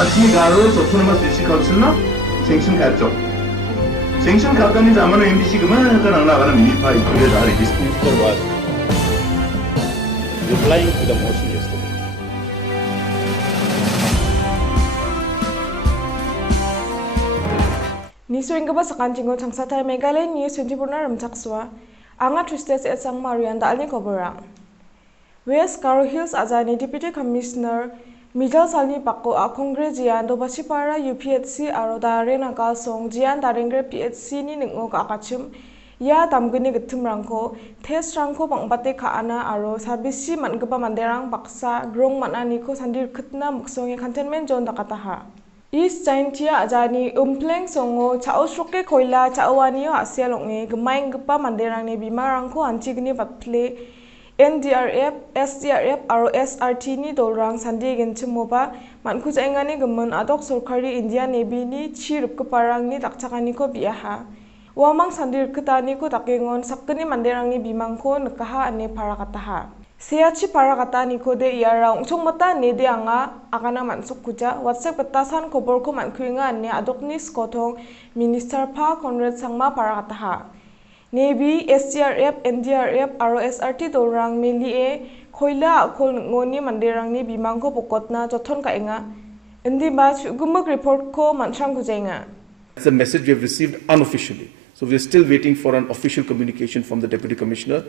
아침에 가로 저토노마스 DC 카우슬나 생신 갔죠. 생신 갔더니 자만은 MBC 그만하니까 나가는 미파 이쪽에 다리 Minister was replying to the motion yesterday. Niswing ka ba sa kantingo changsa tayo Meghalaya News 24 na ramchakswa anga Tuesdays at sang Marian dal ni koborang West Garo Hills azani Deputy Commissioner Mijal Salni Pakko a Congress jian do basipara UPHC aro dare na kalsong jian darengre PHC ni ningo ka akachim ya damgini githum rangko test rangko bangbate ka ana aro sabisi mangba manderang baksa grong manani ko sandir khutna muksongi containment zone dakataha East Jaintia ajani umpleng songo chao shroke koila chaowani asia longe gemaing gpa manderang ne bimarangko anchigni batle NDRF, SDRF aro SRT ni dorang sandi genchimoba manku jaingani gemen adok sorkari India Navy ni chirup keparang ni dakchakani ko biaha wamang sandir ketani ko takengon sakni manderang ni bimangko nekaha ane parakataha Seachi parakata ni ko de iara ongchong mata ne de anga akana mansuk kuja WhatsApp petasan kobor ko mankuinga ane adok ni skotong Minister Pa Conrad Sangma parakataha Navy, SDRF, NDRF, aro SRT dorang meli koila akol ngoni manderang ni bimangko pokotna jothon ka inga endi ba chugumuk report ko mansang kujenga It's a message we have received unofficially. So we are still waiting for an official communication from the Deputy Commissioner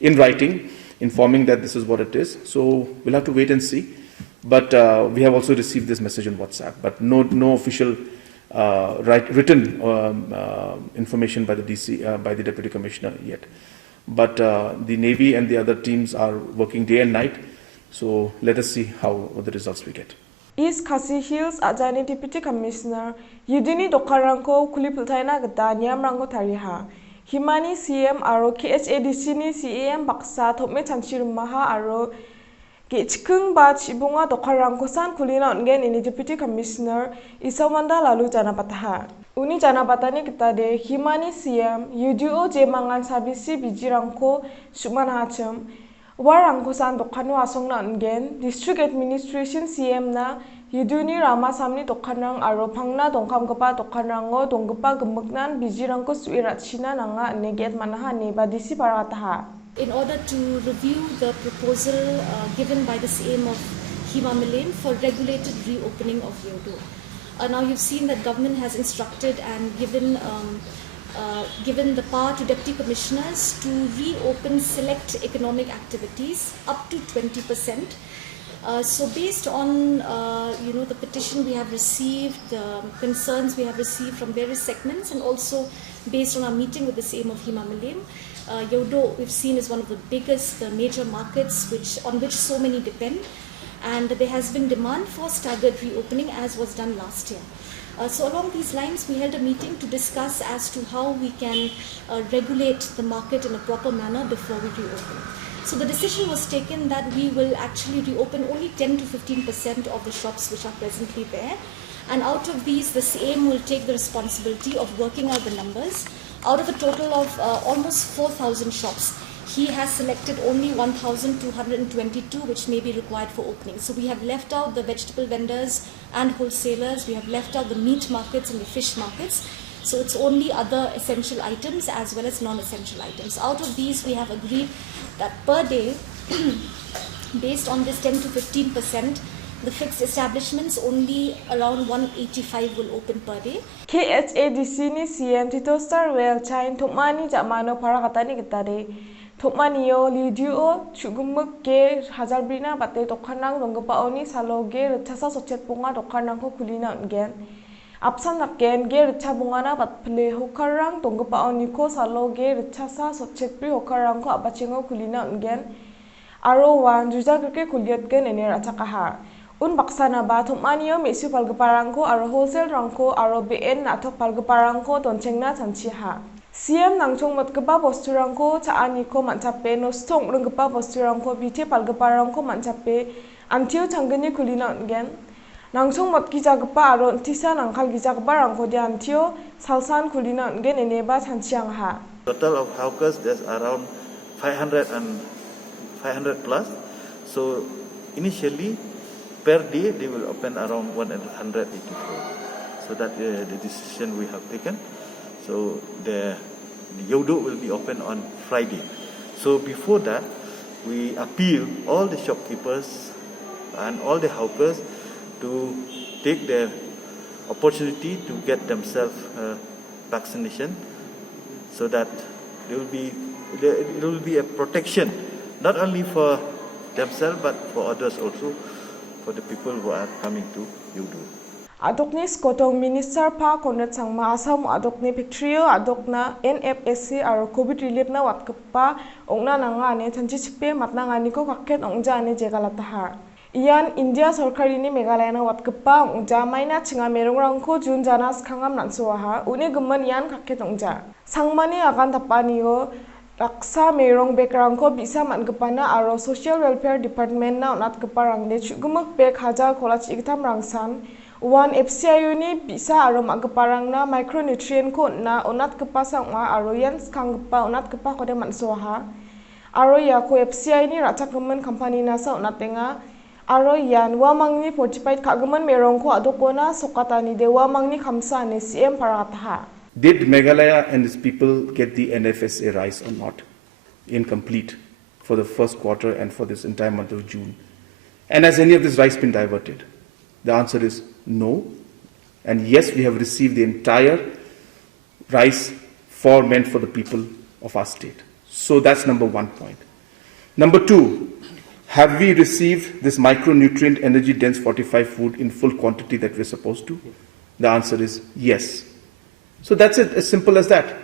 in writing, informing that this is what it is. So we'll have to wait and see. But we have also received this message on WhatsApp, but no official written information by the DC, by the Deputy Commissioner yet. But the Navy and the other teams are working day and night. So let us see how the results we get. East Khasi Hills ajani Deputy Commissioner Yudini dokarangko kulipultaina gata niamrangko tariha Himani CM aro KHADC ni CAM baksa thopme chanchirumaha aro Kichkung ba chibunga dokarangko san kulina ongen ini Deputy Commissioner Isawanda lalu janapataha Uni janapatani kita de Himani CM UDO jemangan sabisi bijirangko sukmanahacem Warangko san dokanu asongna ongen District Administration CM na Yuduni Rama samni dokanrang aro pangna dongkamgpa dokanrango donggpa gemeknan bijirangko suirachina nanga neget manaha neba disi parakataha In order to review the proposal given by the CM of Hima Milane for regulated reopening of Yodo. Now you've seen that government has instructed and given the power to deputy commissioners to reopen select economic activities up to 20%. So based on the petition we have received, the concerns we have received from various segments, and also based on our meeting with the CM of Hima Milane, Yodo we've seen is one of the biggest major markets on which so many depend, and there has been demand for staggered reopening as was done last year. So along these lines, we held a meeting to discuss as to how we can regulate the market in a proper manner before we reopen. So the decision was taken that we will actually reopen only 10 to 15% of the shops which are presently there. And out of these, the CM will take the responsibility of working out the numbers. Out of a total of almost 4,000 shops, he has selected only 1,222 which may be required for opening. So we have left out the vegetable vendors and wholesalers, we have left out the meat markets and the fish markets. So it's only other essential items as well as non-essential items. Out of these, we have agreed that per day, based on this 10 to 15%, the fixed establishments only around 185 will open per day. KHADC ni CM Tito Star Well Chain Thopmani jamano parakatani gitare Thopmanio lidio chugumuk ge hajarbrina bate dokhanang donggepaoni saloge rechasa sochetpunga dokhanangko kulina ongen Apsan naken ge recha bungana batple hokarang donggepaoni ko saloge rechasa sochetpri hokarangko abachingo kulina ongen aro wan jujagrke kuliatgen ene rachakaha Un baksana ba thopmanio mesu palgeparangko aro wholesale rangko aro BN nathok palgeparangko donchengna chanchiha CM nangchong matgeba bosturangko chaaniko manchape nostong renggepa bosturangko bithe palgeparangko manchape antio changgeni kulina ongen nangchong matgijagpa aro tisa nangkhal gijagparangko de antio salsan kulina ongen eneba chanchiangha Total of hawkers there's around 500 plus. So initially per day they will open around 184. So that the decision we have taken. So the Yodok will be open on Friday. So before that, we appeal all the shopkeepers and all the hawkers to take the opportunity to get themselves vaccination, so that there will be a protection not only for themselves but for others also, for the people who are coming to Yodok. Adokni skotong minister pa konrat sangma asam adokni pictrio adokna NFSC aro COVID relief na watkapa ongna nanga ane chanchi chipe matna ngani ko kaket ongja ane jegalatahar. Ian India Sarkari ni Meghalaya na watkapa ongja maina chinga merongrangko Jun janas kangam nansuaha une gemen ian kaket ongja. Sangmani akan tapaniyo raksa merong bekrangko bisa mangkepana aro Social Welfare Department na onat keparang de chugumak bek hajar kolach igtam rangsan One FCIU ni bisa aro magkeparang na micronutrient ko na onat kepasang ma aro yan skang kepa onat kepa kode mansuaha aro ya ko FCI ni rachak gemen company nasa onat tenga aro yan wamang ni fortified kagemen merong ko adokona sokatani de wamang ni khamsa ne CM parakataha. Did Meghalaya and its people get the NFSA rice or not? Incomplete for the first quarter and for this entire month of June. And has any of this rice been diverted? The answer is no. And yes, we have received the entire rice meant for the people of our state. So that's number 1 point. Number 2, have we received this micronutrient energy dense fortified food in full quantity that we're supposed to? The answer is yes. So that's it, as simple as that.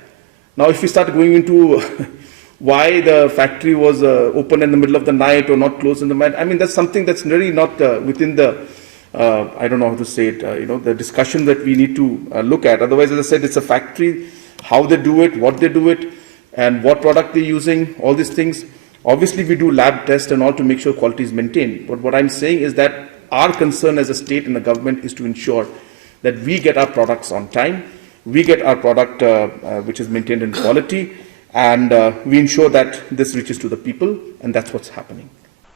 Now if we start going into why the factory was open in the middle of the night or not closed in the night, I mean that's something that's really not within the I don't know how to say it, the discussion that we need to look at. Otherwise, as I said, it's a factory, how they do it, what they do it, and what product they're using, all these things. Obviously, we do lab tests and all to make sure quality is maintained. But what I'm saying is that our concern as a state and the government is to ensure that we get our products on time, we get our product which is maintained in quality, and we ensure that this reaches to the people, and that's what's happening.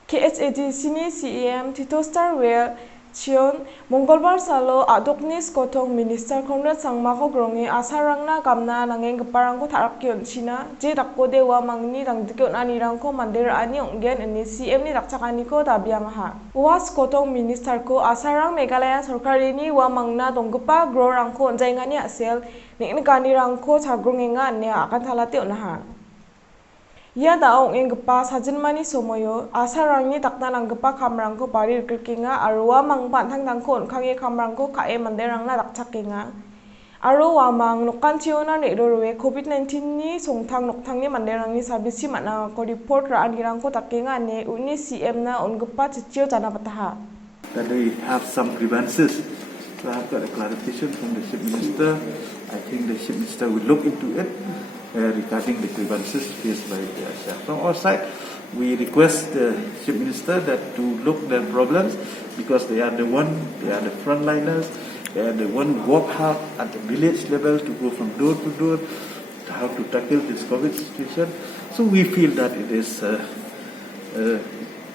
KHAD Sini CEM Tito Starwell Chion Mongolbar Salo Adokni Skotong Minister Conrad Sangmako Grongi Asarangna Gamna Nangeng Keparangko Tarapkion China Je Dakko Dewa Mangni Dangdikyon Anirangko Mandera Ani Onggen Ani CM ni Dakchakaniko Dabiamaha Was Skotong Minister ko Asarang Meghalaya Sarkarini Wa Mangna Donggepa Grorangko Onjaingani Asel Niknikanirangko Chagrungenga Anya Akan Talate Onaha Ya daong enggepa sajenmani somoyo asarangni dakna nanggepa kamrangko bari rikilkinga arwa mang bantang tangko onkange kamrangko kae manderangna dakchakenga aro wamang nokan chiona nedorwe COVID-19 ni songtang noktangni manderangni sabisi manangako report ra anirangko takenga ne uni CM na ongepa chichio jana pataha. That they have some grievances. So I have got a clarification from the Chief Minister. I think the Chief Minister will look into it. Regarding the grievances faced by the ASEAN. From our side, we request the Chief Minister that to look their problems because they are the frontliners, they are the one who work hard at the village level to go from door to door to how to tackle this COVID situation. So we feel that it is a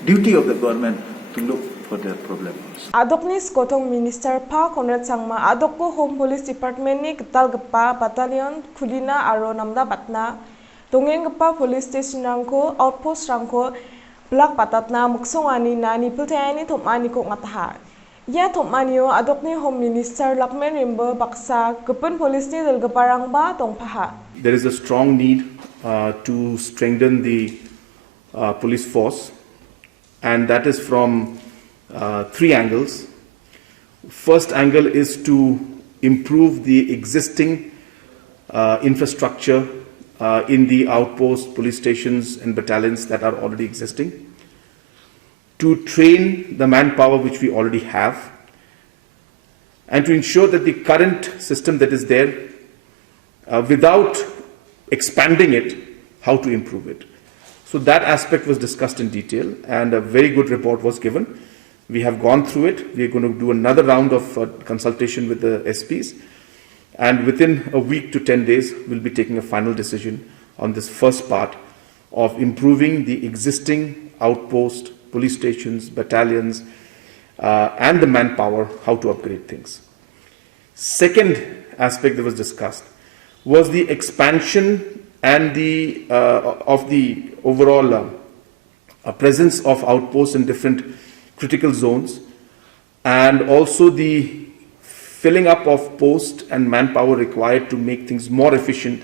duty of the government to look for their problems. Adokni Skotong Minister Pa Conrad Sangma Adokko Home Police Department ni ketal gepa Battalion Kulina aro namda batna dongeng gepa Police Station rangko outpost rangko Black Patatna muksongani na nipiltayani thomani ko ngataha Ya thomaniyo Adokni Home Minister Lakmen Rimbo Baksa Gepun Police ni delgeparang ba tongpaha. There is a strong need to strengthen the police force, and that is from 3 angles. First angle is to improve the existing infrastructure in the outpost police stations and battalions that are already existing, to train the manpower which we already have, and to ensure that the current system that is there, without expanding it, how to improve it. So that aspect was discussed in detail and a very good report was given. We have gone through it. We are going to do another round of consultation with the SPs, and within a week to 10 days we'll be taking a final decision on this first part of improving the existing outpost police stations, battalions, and the manpower how to upgrade things. Second aspect that was discussed was the expansion and the of the overall presence of outposts in different critical zones, and also the filling up of post and manpower required to make things more efficient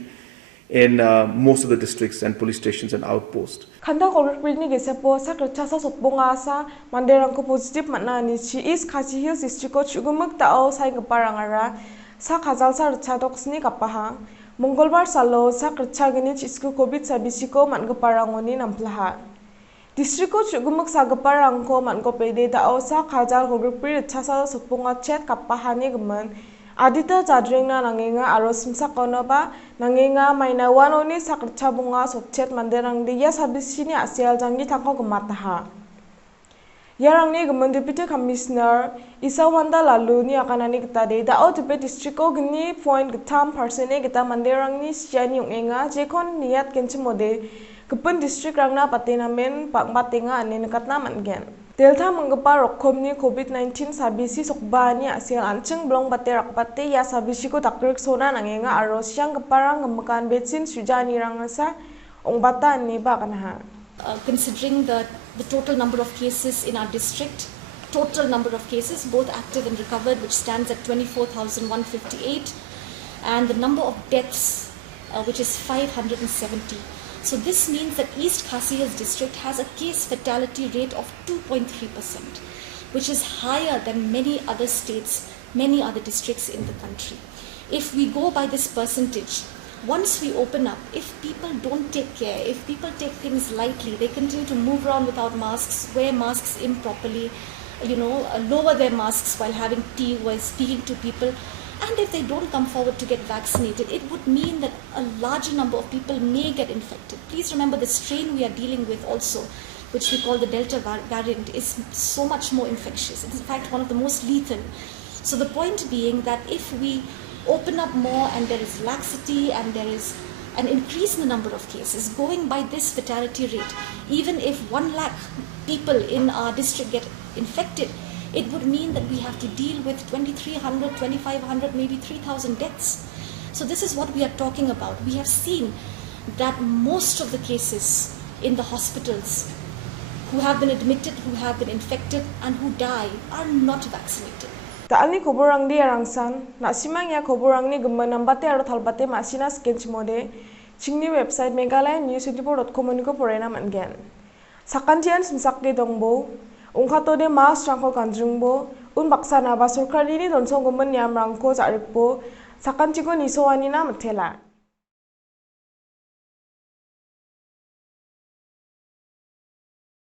in most of the districts and police stations and outposts. Khanda korrekpri ni gesepo sakrecha sa sotbonga sa manderangko positive manna ni chi East Khasi Hills district ko chugumuk tao sai gaparangara sa khajal sa recha doksni kapaha Mongolbar salo sakrecha gini chisku covid sabisiko mangaparangoni namplaha district ko chugumuk sa gaparangko manko pede tao sa khajal korrekpri recha sa sotbonga chet kapaha ni gemen Adita jadringna nangenga aro simsakono ba nangenga maina wanoni sakrecha bunga sotchet manderang di ya sabisini asial jangi thangko gemataha. Yarangni gemen Deputy Commissioner Isawanda Lalu ni akanani kita de dao tepe districto geni point getam persene kita manderang ni siani ungenga jekon niat kenchimode kepen district rangna patenamen pangbatenga ane nekatna mangen. Delta menggepa rokomni COVID-19 sabisi sokbani asial anceng belong bate rakpate ya sabisi ko takrik sona nangenga aro siang geparang ngemekan betsin sujani rangasa ongbata ni ba kanaha. Considering the total number of cases in our district, total number of cases both active and recovered, which stands at 24,158, and the number of deaths, which is 570. So this means that East Khasi Hills district has a case fatality rate of 2.3%, which is higher than many other states, many other districts in the country. If we go by this percentage, once we open up, if people don't take care, if people take things lightly, they continue to move around without masks, wear masks improperly, lower their masks while having tea, while speaking to people, and if they don't come forward to get vaccinated, it would mean that a larger number of people may get infected. Please remember the strain we are dealing with also, which we call the Delta variant, is so much more infectious. It's in fact one of the most lethal. So the point being that if we open up more and there is laxity and there is an increase in the number of cases, going by this fatality rate, even if 1 lakh people in our district get infected, it would mean that we have to deal with 2,300, 2,500, maybe 3,000 deaths. So this is what we are talking about. We have seen that most of the cases in the hospitals who have been admitted, who have been infected and who die are not vaccinated. Taal ni koborang di arangsan, nasimang ya koborang ni gemen nambate aro thalbate masina sketch mode, chingni website meghalaya.news24.com ni ko porena mangen. Sakanjian simsakde dongbo, ungkato de mas rangko kanjungbo, baksa na ba sorkari ni donsong gemen yam rangko zarikbo, sakanchigo nisowani na matela.